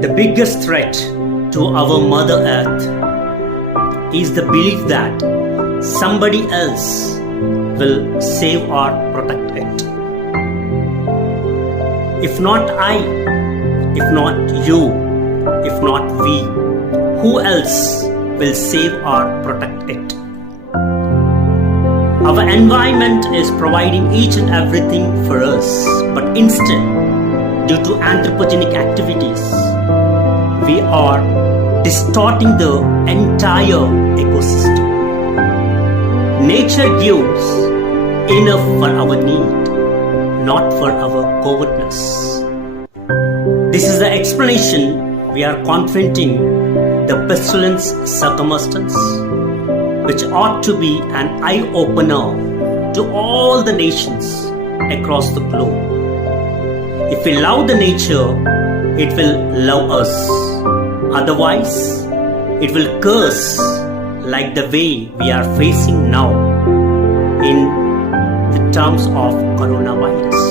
The biggest threat to our Mother Earth is the belief that somebody else will save or protect it. If not I, if not you, if not we, who else will save or protect it? Our environment is providing each and everything for us, but instead, due to anthropogenic activities, we are distorting the entire ecosystem. Nature gives enough for our need, not for our covetousness. This is the explanation we are confronting the pestilence circumstance, which ought to be an eye-opener to all the nations across the globe. If we love the nature, it will love us. Otherwise, it will curse like the way we are facing now in the terms of coronavirus.